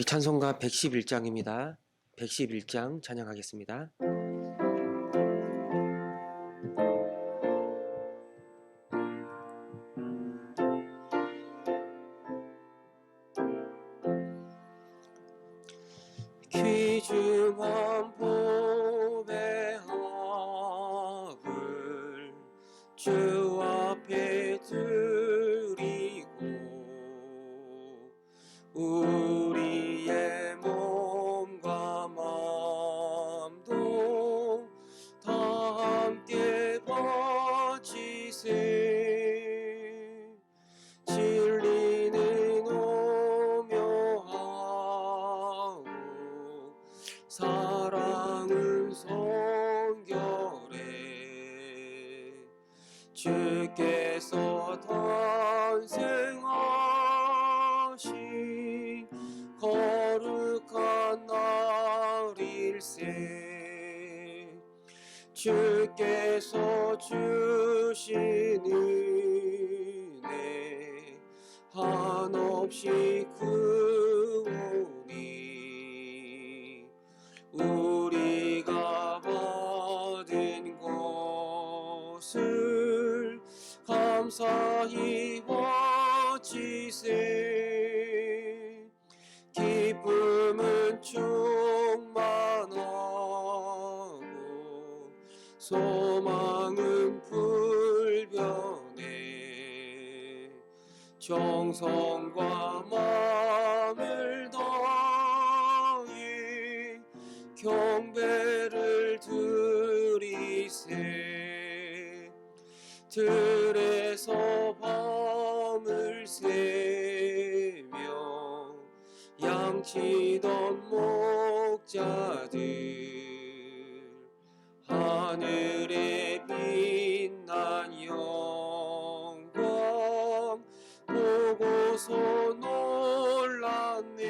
우리 찬송가 111장입니다. 111장 찬양하겠습니다. 귀중한 보배 허물 주 앞에 드리고 우리의 몸과 마음도 다 함께 바치세. 진리는 오묘하고 사랑은 성결해. 주께서 탄생하신 거룩한 날일세. 주께서 주신 은혜 한없이 크오니 우리가 받은 것을 감사히 바치세. 기쁨은 충만하고 소망은 불변해. 정성과 마음을 다해 경배를 드리세. 들에서 밤을 새며 양치던 목자들 하늘에 빛난 영광 보고서 놀랐네.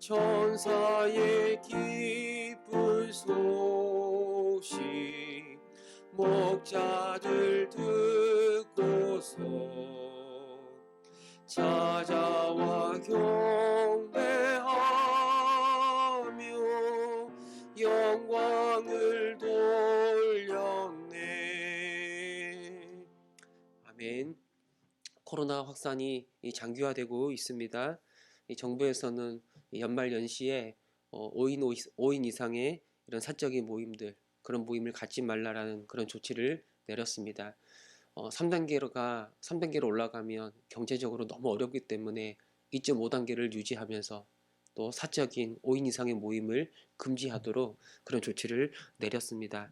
천사의 기쁜 소식 목자들 듣고서 찾아와 경배하며 영광을 돌렸네. 아멘. 코로나 확산이 장기화되고 있습니다. 정부에서는 연말 연시에 5인 이상의 이런 사적인 모임들, 그런 모임을 갖지 말라라는 그런 조치를 내렸습니다. 3단계로 올라가면 경제적으로 너무 어렵기 때문에 2.5단계를 유지하면서 또 사적인 5인 이상의 모임을 금지하도록 그런 조치를 내렸습니다.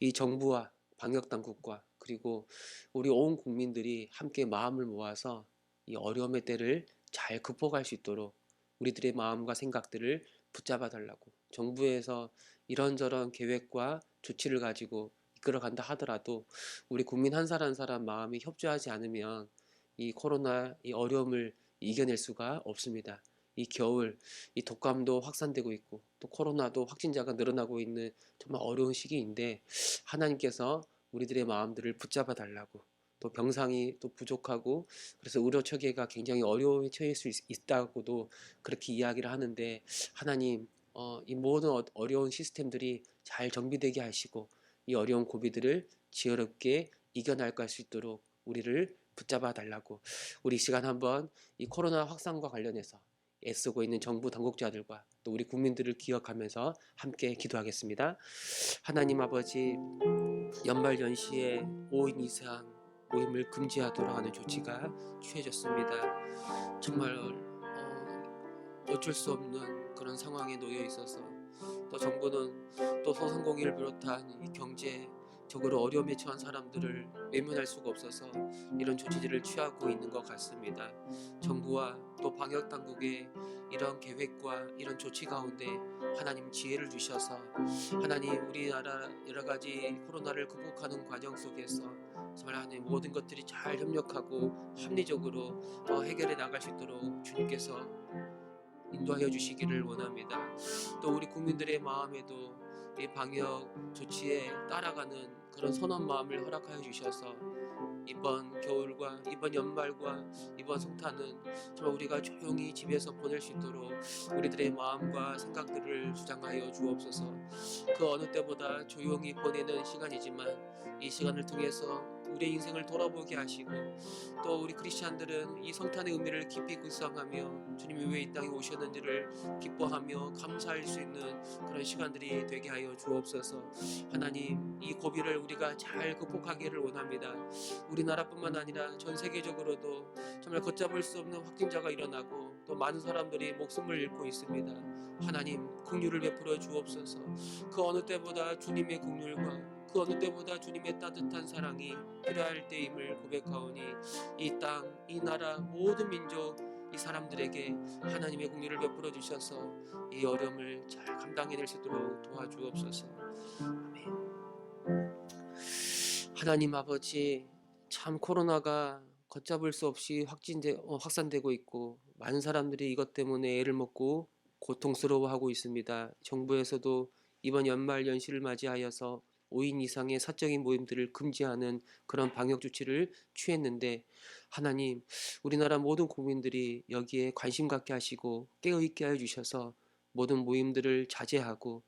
이 정부와 방역당국과 그리고 우리 온 국민들이 함께 마음을 모아서 이 어려움의 때를 잘 극복할 수 있도록 우리들의 마음과 생각들을 붙잡아 달라고, 정부에서 이런저런 계획과 조치를 가지고 이끌어간다 하더라도 우리 국민 한 사람 한 사람 마음이 협조하지 않으면 이 코로나 이 어려움을 이겨낼 수가 없습니다. 이 겨울 이 독감도 확산되고 있고 또 코로나도 확진자가 늘어나고 있는 정말 어려운 시기인데 하나님께서 우리들의 마음들을 붙잡아 달라고, 또 병상이 또 부족하고 그래서 의료 처계가 굉장히 어려움에 처할 수 있다고도 그렇게 이야기를 하는데, 하나님 이 모든 어려운 시스템들이 잘 정비되게 하시고 이 어려운 고비들을 지혜롭게 이겨나갈 수 있도록 우리를 붙잡아 달라고, 우리 시간 한번 이 코로나 확산과 관련해서 애쓰고 있는 정부 당국자들과 또 우리 국민들을 기억하면서 함께 기도하겠습니다. 하나님 아버지, 연말 연시에 5인 이상 모임을 금지하도록 하는 조치가 취해졌습니다. 정말 어쩔 수 없는 그런 상황에 놓여 있어서 또 정부는 또 소상공인을 비롯한 이 경제적으로 어려움에 처한 사람들을 외면할 수가 없어서 이런 조치들을 취하고 있는 것 같습니다. 정부와 또 방역당국의 이런 계획과 이런 조치 가운데 하나님 지혜를 주셔서 하나님 우리나라 여러가지 코로나를 극복하는 과정 속에서 정말 하나님 모든 것들이 잘 협력하고 합리적으로 해결해 나갈 수 있도록 주님께서 인도하여 주시기를 원합니다. 또 우리 국민들의 마음에도 이 방역 조치에 따라가는 그런 선한 마음을 허락하여 주셔서 이번 겨울과 이번 연말과 이번 성탄은 정말 우리가 조용히 집에서 보낼 수 있도록 우리들의 마음과 생각들을 주장하여 주옵소서. 그 어느 때보다 조용히 보내는 시간이지만 이 시간을 통해서 우리의 인생을 돌아보게 하시고 또 우리 크리스찬들은 이 성탄의 의미를 깊이 묵상하며 주님이 왜 이 땅에 오셨는지를 기뻐하며 감사할 수 있는 그런 시간들이 되게 하여 주옵소서. 하나님, 이 고비를 우리가 잘 극복하기를 원합니다. 우리나라뿐만 아니라 전 세계적으로도 정말 걷잡을 수 없는 확진자가 일어나고 또 많은 사람들이 목숨을 잃고 있습니다. 하나님, 긍휼을 베풀어 주옵소서. 그 어느 때보다 주님의 긍휼과 그 어느 때보다 주님의 따뜻한 사랑이 필요할 때임을 고백하오니 이 땅, 이 나라, 모든 민족, 이 사람들에게 하나님의 긍휼을 베풀어 주셔서 이 어려움을 잘 감당해낼 수 있도록 도와주옵소서. 아멘. 하나님 아버지, 참 코로나가 걷잡을 수 없이 확산되고 있고 많은 사람들이 이것 때문에 애를 먹고 고통스러워하고 있습니다. 정부에서도 이번 연말 연시를 맞이하여서 5인 이상의 사적인 모임들을 금지하는 그런 방역 조치를 취했는데 하나님, 우리나라 모든 국민들이 여기에 관심 갖게 하시고 깨어있게 하여 주셔서 모든 모임들을 자제하고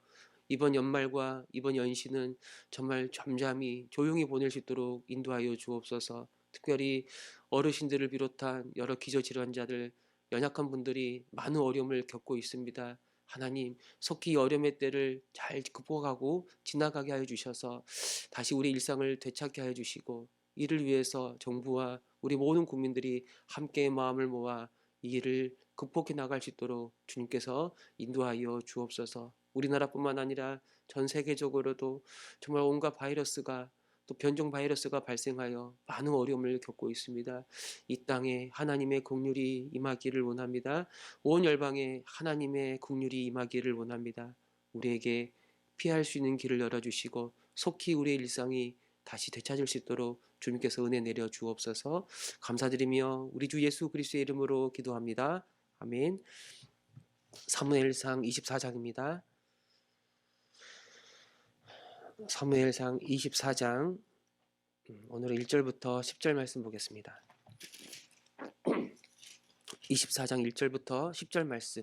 이번 연말과 이번 연시는 정말 잠잠히 조용히 보낼 수 있도록 인도하여 주옵소서. 특별히 어르신들을 비롯한 여러 기저질환자들, 연약한 분들이 많은 어려움을 겪고 있습니다. 하나님, 속히 이 어려움의 때를 잘 극복하고 지나가게 하여 주셔서 다시 우리 일상을 되찾게 하여 주시고 이를 위해서 정부와 우리 모든 국민들이 함께 마음을 모아 이 일을 극복해 나갈 수 있도록 주님께서 인도하여 주옵소서. 우리나라뿐만 아니라 전 세계적으로도 정말 온갖 바이러스가 또 변종 바이러스가 발생하여 많은 어려움을 겪고 있습니다. 이 땅에 하나님의 긍휼이 임하기를 원합니다. 온 열방에 하나님의 긍휼이 임하기를 원합니다. 우리에게 피할 수 있는 길을 열어주시고 속히 우리의 일상이 다시 되찾을 수 있도록 주님께서 은혜 내려 주옵소서. 감사드리며 우리 주 예수 그리스도의 이름으로 기도합니다. 아멘. 사무엘상 24장입니다. 사무엘상 24장 오늘은 1절부터 10절 말씀 보겠습니다. 24장 1절부터 10절 말씀.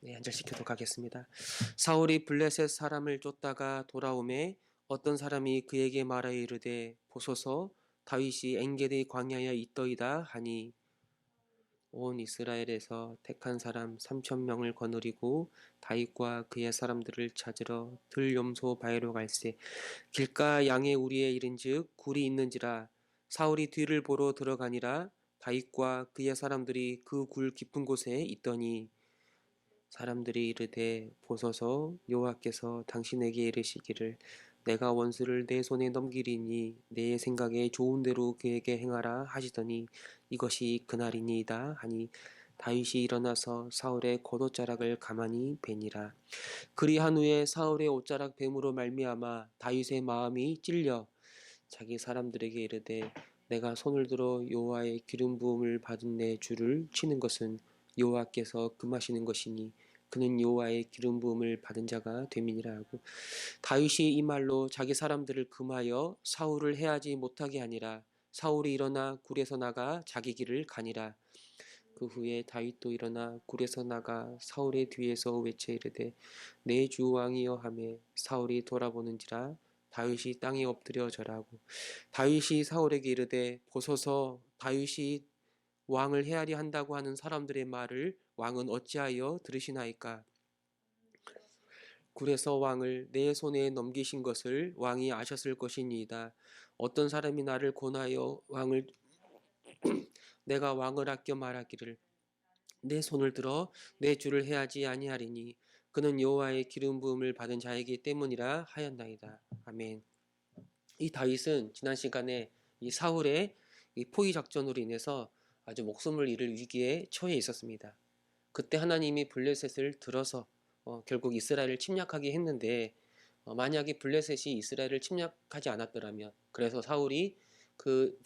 네, 한 절씩 교독하겠습니다. 사울이 블레셋 사람을 쫓다가 돌아오매 어떤 사람이 그에게 말하여 이르되 보소서 다윗이 엔게디 광야에 있더이다 하니 온 이스라엘에서 택한 사람 3,000명을 거느리고 다윗과 그의 사람들을 찾으러 들염소 바위로 갈새 길가 양의 우리에 이른즉 굴이 있는지라 사울이 뒤를 보러 들어가니라 다윗과 그의 사람들이 그 굴 깊은 곳에 있더니 사람들이 이르되 보소서 여호와께서 당신에게 이르시기를 내가 원수를 내 손에 넘기리니 내 생각에 좋은 대로 그에게 행하라 하시더니 이것이 그날이니이다 하니 다윗이 일어나서 사울의 겉옷자락을 가만히 베니라. 그리한 후에 사울의 옷자락 뱀으로 말미암아 다윗의 마음이 찔려 자기 사람들에게 이르되 내가 손을 들어 여호와의 기름 부음을 받은 내 주를 치는 것은 여호와께서 금하시는 것이니 그는 여호와의 기름 부음을 받은 자가 됨이니라 하고 다윗이 이 말로 자기 사람들을 금하여 사울을 해하지 못하게 하니라. 사울이 일어나 굴에서 나가 자기 길을 가니라. 그 후에 다윗도 일어나 굴에서 나가 사울의 뒤에서 외쳐 이르되 내 주 왕이여 하매 사울이 돌아보는지라 다윗이 땅에 엎드려 절하고 다윗이 사울에게 이르되 보소서 다윗이 왕을 해하리 한다고 하는 사람들의 말을 왕은 어찌하여 들으시나이까. 굴에서 왕을 내 손에 넘기신 것을 왕이 아셨을 것이니이다. 어떤 사람이 나를 권하여 내가 왕을 아껴 말하기를 내 손을 들어 내 주를 해하지 아니하리니 그는 여호와의 기름 부음을 받은 자이기 때문이라 하였나이다. 아멘. 이 다윗은 지난 시간에 이 사울의 이 포위 작전으로 인해서 아주 목숨을 잃을 위기에 처해 있었습니다. 그때 하나님이 블레셋을 들어서 결국 이스라엘을 침략하게 했는데 만약에 블레셋이 이스라엘을 침략하지 않았더라면 그래서 사울이 그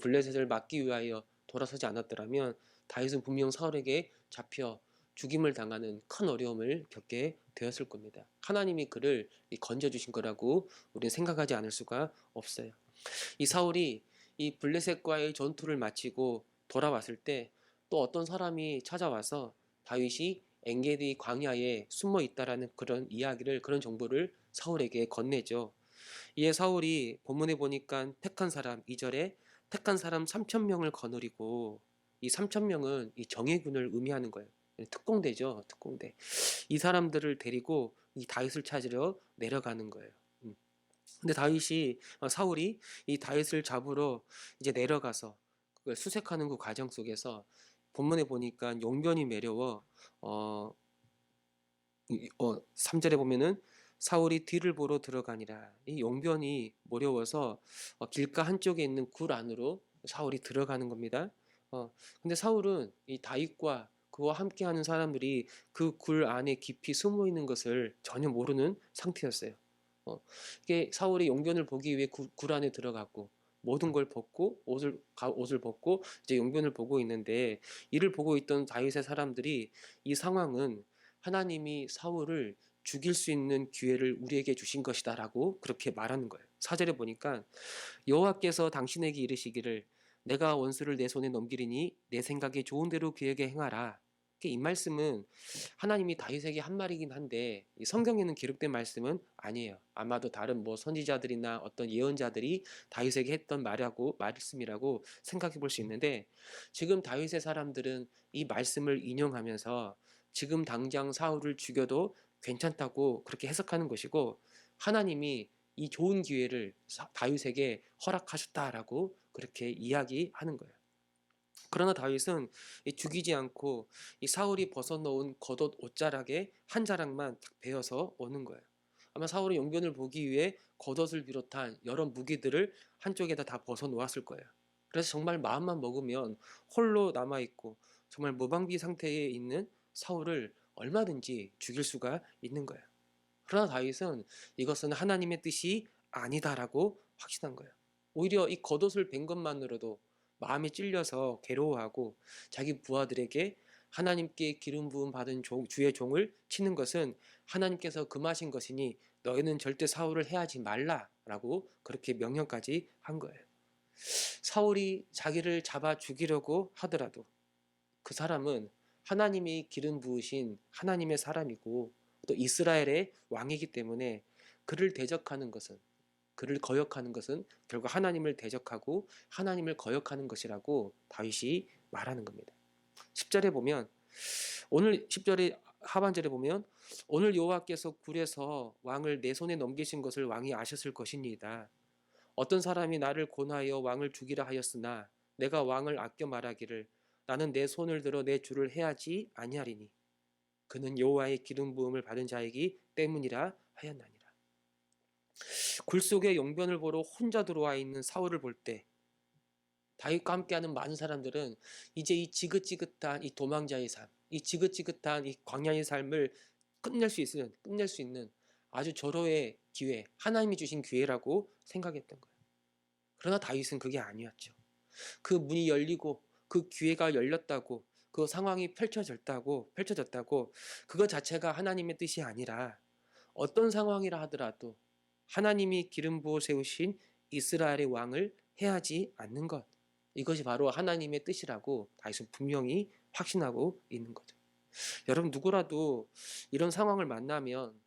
블레셋을 막기 위하여 돌아서지 않았더라면 다윗은 분명 사울에게 잡혀 죽임을 당하는 큰 어려움을 겪게 되었을 겁니다. 하나님이 그를 건져주신 거라고 우리는 생각하지 않을 수가 없어요. 이 사울이 이 블레셋과의 전투를 마치고 돌아왔을 때 또 어떤 사람이 찾아와서 다윗이 엔게디 광야에 숨어 있다라는 그런 정보를 사울에게 건네죠. 이에 사울이 본문에 보니까 택한 사람 2절에 택한 사람 3천 명을 거느리고, 이 3천 명은 이 정예군을 의미하는 거예요. 특공대죠, 특공대. 이 사람들을 데리고 이 다윗을 찾으러 내려가는 거예요. 근데 사울이 이 다윗을 잡으러 이제 내려가서 그걸 수색하는 그 과정 속에서 본문에 보니까 용변이 매려워 3절에 보면은 사울이 뒤를 보러 들어가니라. 이 용변이 모려워서 길가 한쪽에 있는 굴 안으로 사울이 들어가는 겁니다. 근데 사울은 이 다윗과 그와 함께하는 사람들이 그 굴 안에 깊이 숨어 있는 것을 전혀 모르는 상태였어요. 이게 사울이 용변을 보기 위해 굴 안에 들어갔고 모든 걸 벗고 옷을 벗고 이제 용변을 보고 있는데, 이를 보고 있던 다윗의 사람들이 이 상황은 하나님이 사울을 죽일 수 있는 기회를 우리에게 주신 것이다라고 그렇게 말하는 거예요. 4절에 보니까 여호와께서 당신에게 이르시기를 내가 원수를 내 손에 넘기리니 내 생각에 좋은 대로 그에게 행하라. 이 말씀은 하나님이 다윗에게 한 말이긴 한데 이 성경에는 기록된 말씀은 아니에요. 아마도 다른 선지자들이나 어떤 예언자들이 다윗에게 했던 말씀이라고 생각해 볼 수 있는데, 지금 다윗의 사람들은 이 말씀을 인용하면서 지금 당장 사울을 죽여도 괜찮다고 그렇게 해석하는 것이고, 하나님이 이 좋은 기회를 다윗에게 허락하셨다라고 그렇게 이야기하는 거예요. 그러나 다윗은 죽이지 않고 이 사울이 벗어놓은 겉옷 옷자락에 한 자락만 딱 베어서 오는 거예요. 아마 사울이 용변을 보기 위해 겉옷을 비롯한 여러 무기들을 한쪽에다 다 벗어놓았을 거예요. 그래서 정말 마음만 먹으면 홀로 남아있고 정말 무방비 상태에 있는 사울을 얼마든지 죽일 수가 있는 거예요. 그러나 다윗은 이것은 하나님의 뜻이 아니다라고 확신한 거예요. 오히려 이 겉옷을 벤 것만으로도 마음이 찔려서 괴로워하고 자기 부하들에게 하나님께 기름 부음 받은 주의 종을 치는 것은 하나님께서 금하신 것이니 너희는 절대 사울을 해하지 말라라고 그렇게 명령까지 한 거예요. 사울이 자기를 잡아 죽이려고 하더라도 그 사람은 하나님이 기름 부으신 하나님의 사람이고 또 이스라엘의 왕이기 때문에 그를 거역하는 것은 결국 하나님을 대적하고 하나님을 거역하는 것이라고 다윗이 말하는 겁니다. 10절에 보면 오늘 10절의 하반절에 보면 오늘 여호와께서 굴에서 왕을 내 손에 넘기신 것을 왕이 아셨을 것이니이다. 어떤 사람이 나를 권하여 왕을 죽이라 하였으나 내가 왕을 아껴 말하기를 나는 내 손을 들어 내 주를 해하지 아니하리니 그는 여호와의 기름 부음을 받은 자이기 때문이라 하였나니라. 굴 속에 용변을 보러 혼자 들어와 있는 사울을 볼 때 다윗과 함께하는 많은 사람들은 이제 이 지긋지긋한 이 도망자의 삶, 이 지긋지긋한 이 광야의 삶을 끝낼 수 있는 아주 절호의 기회, 하나님이 주신 기회라고 생각했던 거예요. 그러나 다윗은 그게 아니었죠. 그 문이 열리고 그 기회가 열렸다고, 그 상황이 펼쳐졌다고 그것 자체가 하나님의 뜻이 아니라 어떤 상황이라 하더라도 하나님이 기름 부어 세우신 이스라엘의 왕을 해하지 않는 것, 이것이 바로 하나님의 뜻이라고 다윗은 분명히 확신하고 있는 거죠. 여러분, 누구라도 이런 상황을 만나면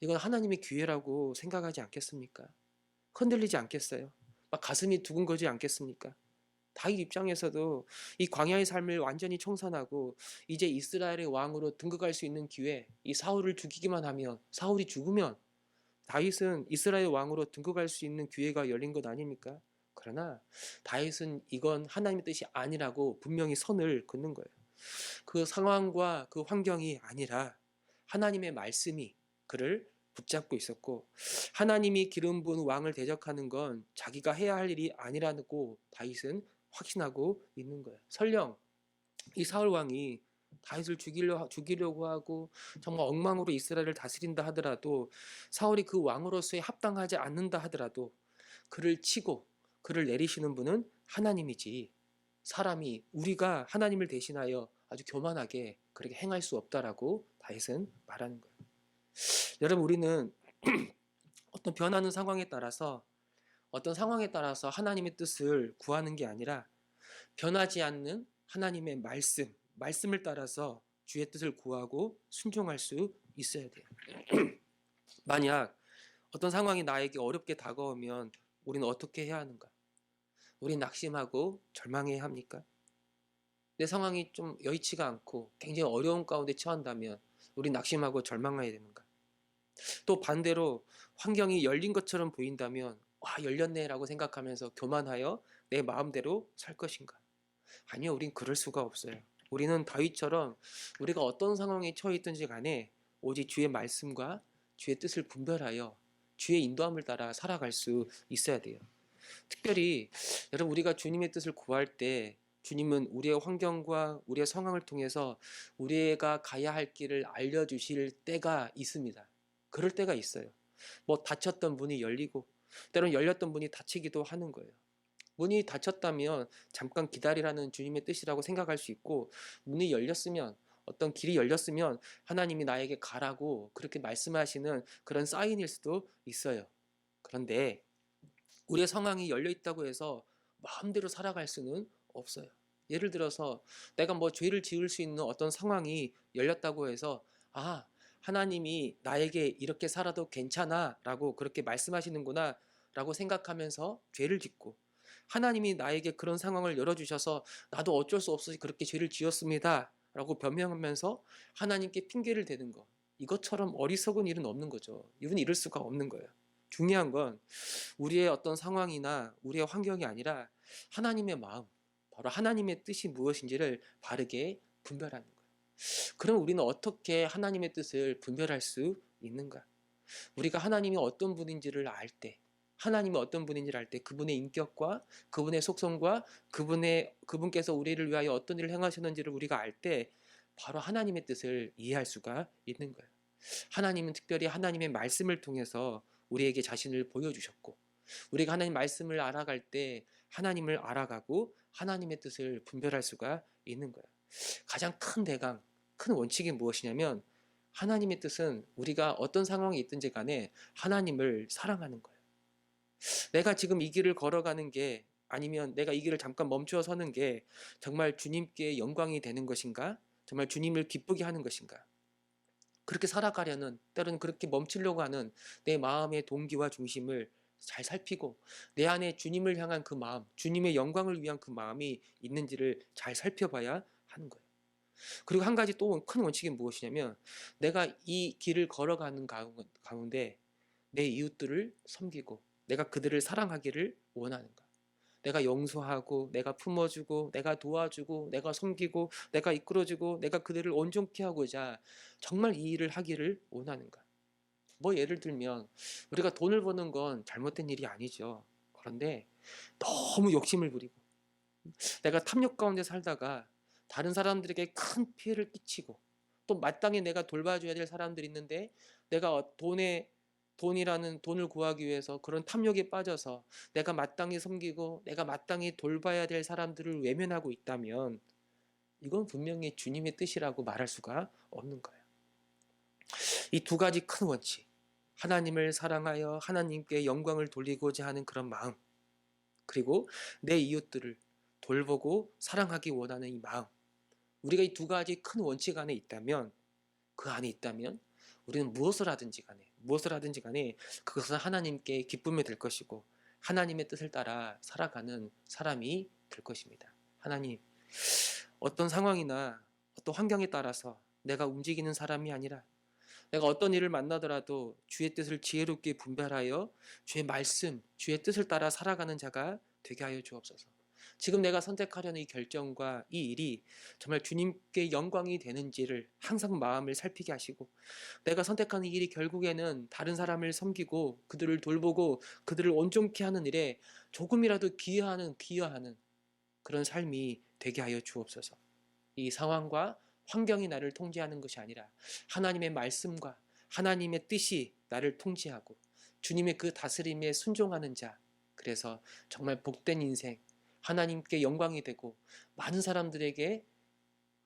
이건 하나님의 기회라고 생각하지 않겠습니까? 흔들리지 않겠어요? 막 가슴이 두근거리지 않겠습니까? 다윗 입장에서도 이 광야의 삶을 완전히 청산하고 이제 이스라엘의 왕으로 등극할 수 있는 기회, 이 사울을 죽이기만 하면, 사울이 죽으면 다윗은 이스라엘 왕으로 등극할 수 있는 기회가 열린 것 아닙니까? 그러나 다윗은 이건 하나님의 뜻이 아니라고 분명히 선을 긋는 거예요. 그 상황과 그 환경이 아니라 하나님의 말씀이 그를 붙잡고 있었고, 하나님이 기름 부은 왕을 대적하는 건 자기가 해야 할 일이 아니라고 다윗은 확신하고 있는 거예요. 설령 이 사울 왕이 다윗을 죽이려고 하고 정말 엉망으로 이스라엘을 다스린다 하더라도, 사울이 그 왕으로서의 합당하지 않는다 하더라도 그를 치고 그를 내리시는 분은 하나님이지, 우리가 하나님을 대신하여 아주 교만하게 그렇게 행할 수 없다라고 다윗은 말하는 거예요. 여러분, 우리는 어떤 변하는 상황에 따라서 어떤 상황에 따라서 하나님의 뜻을 구하는 게 아니라 변하지 않는 하나님의 말씀을 따라서 주의 뜻을 구하고 순종할 수 있어야 돼요. 만약 어떤 상황이 나에게 어렵게 다가오면 우리는 어떻게 해야 하는가? 우린 낙심하고 절망해야 합니까? 내 상황이 좀 여의치가 않고 굉장히 어려운 가운데 처한다면 우린 낙심하고 절망해야 되는가? 또 반대로 환경이 열린 것처럼 보인다면 와, 열렸네라고 생각하면서 교만하여 내 마음대로 살 것인가? 아니요, 우린 그럴 수가 없어요. 우리는 다윗처럼 우리가 어떤 상황에 처해 있든지 간에 오직 주의 말씀과 주의 뜻을 분별하여 주의 인도함을 따라 살아갈 수 있어야 돼요. 특별히 여러분, 우리가 주님의 뜻을 구할 때 주님은 우리의 환경과 우리의 상황을 통해서 우리가 가야 할 길을 알려주실 때가 있습니다. 그럴 때가 있어요. 뭐 닫혔던 문이 열리고 때로는 열렸던 문이 닫히기도 하는 거예요. 문이 닫혔다면 잠깐 기다리라는 주님의 뜻이라고 생각할 수 있고, 문이 열렸으면, 어떤 길이 열렸으면 하나님이 나에게 가라고 그렇게 말씀하시는 그런 사인일 수도 있어요. 그런데 우리의 상황이 열려 있다고 해서 마음대로 살아갈 수는 없어요. 예를 들어서 내가 뭐 죄를 지을 수 있는 어떤 상황이 열렸다고 해서 하나님이 나에게 이렇게 살아도 괜찮아 라고 그렇게 말씀하시는구나 라고 생각하면서 죄를 짓고, 하나님이 나에게 그런 상황을 열어주셔서 나도 어쩔 수 없이 그렇게 죄를 지었습니다 라고 변명하면서 하나님께 핑계를 대는 것, 이것처럼 어리석은 일은 없는 거죠. 이건 이럴 수가 없는 거예요. 중요한 건 우리의 어떤 상황이나 우리의 환경이 아니라 하나님의 마음, 바로 하나님의 뜻이 무엇인지를 바르게 분별하는 거예요. 그럼 우리는 어떻게 하나님의 뜻을 분별할 수 있는가? 우리가 하나님이 어떤 분인지를 알 때, 하나님이 어떤 분인지를 알 때 그분의 인격과 그분의 속성과 그분께서 우리를 위하여 어떤 일을 행하셨는지를 우리가 알 때 바로 하나님의 뜻을 이해할 수가 있는 거예요. 하나님은 특별히 하나님의 말씀을 통해서 우리에게 자신을 보여주셨고, 우리가 하나님 말씀을 알아갈 때 하나님을 알아가고 하나님의 뜻을 분별할 수가 있는 거예요. 가장 큰 원칙이 무엇이냐면, 하나님의 뜻은 우리가 어떤 상황에 있든지 간에 하나님을 사랑하는 거예요. 내가 지금 이 길을 걸어가는 게, 아니면 내가 이 길을 잠깐 멈추어 서는 게 정말 주님께 영광이 되는 것인가? 정말 주님을 기쁘게 하는 것인가? 그렇게 살아가려는, 때로는 그렇게 멈추려고 하는 내 마음의 동기와 중심을 잘 살피고, 내 안에 주님을 향한 그 마음, 주님의 영광을 위한 그 마음이 있는지를 잘 살펴봐야 하는 거예요. 그리고 한 가지 또 큰 원칙이 무엇이냐면, 내가 이 길을 걸어가는 가운데 내 이웃들을 섬기고 내가 그들을 사랑하기를 원하는가? 내가 용서하고 내가 품어주고 내가 도와주고 내가 섬기고 내가 이끌어주고 내가 그들을 온전케 하고자 정말 이 일을 하기를 원하는가? 뭐 예를 들면 우리가 돈을 버는 건 잘못된 일이 아니죠. 그런데 너무 욕심을 부리고 내가 탐욕 가운데 살다가 다른 사람들에게 큰 피해를 끼치고, 또 마땅히 내가 돌봐줘야 될 사람들이 있는데 내가 돈을 구하기 위해서 그런 탐욕에 빠져서 내가 마땅히 섬기고 내가 마땅히 돌봐야 될 사람들을 외면하고 있다면 이건 분명히 주님의 뜻이라고 말할 수가 없는 거예요. 이 두 가지 큰 원칙, 하나님을 사랑하여 하나님께 영광을 돌리고자 하는 그런 마음, 그리고 내 이웃들을 돌보고 사랑하기 원하는 이 마음, 우리가 이 두 가지 큰 원칙 안에 있다면, 그 안에 있다면 우리는 무엇을 하든지 간에 그것은 하나님께 기쁨이 될 것이고 하나님의 뜻을 따라 살아가는 사람이 될 것입니다. 하나님, 어떤 상황이나 어떤 환경에 따라서 내가 움직이는 사람이 아니라 내가 어떤 일을 만나더라도 주의 뜻을 지혜롭게 분별하여 주의 말씀, 주의 뜻을 따라 살아가는 자가 되게 하여 주옵소서. 지금 내가 선택하려는 이 결정과 이 일이 정말 주님께 영광이 되는지를 항상 마음을 살피게 하시고, 내가 선택하는 이 일이 결국에는 다른 사람을 섬기고 그들을 돌보고 그들을 온전케 하는 일에 조금이라도 기여하는 그런 삶이 되게 하여 주옵소서. 이 상황과 환경이 나를 통제하는 것이 아니라 하나님의 말씀과 하나님의 뜻이 나를 통제하고 주님의 그 다스림에 순종하는 자, 그래서 정말 복된 인생, 하나님께 영광이 되고 많은 사람들에게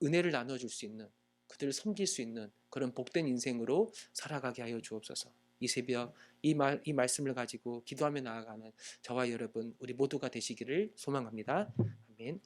은혜를 나눠줄 수 있는, 그들을 섬길 수 있는 그런 복된 인생으로 살아가게 하여 주옵소서. 이 새벽 이 말씀을 가지고 기도하며 나아가는 저와 여러분 우리 모두가 되시기를 소망합니다. 아멘.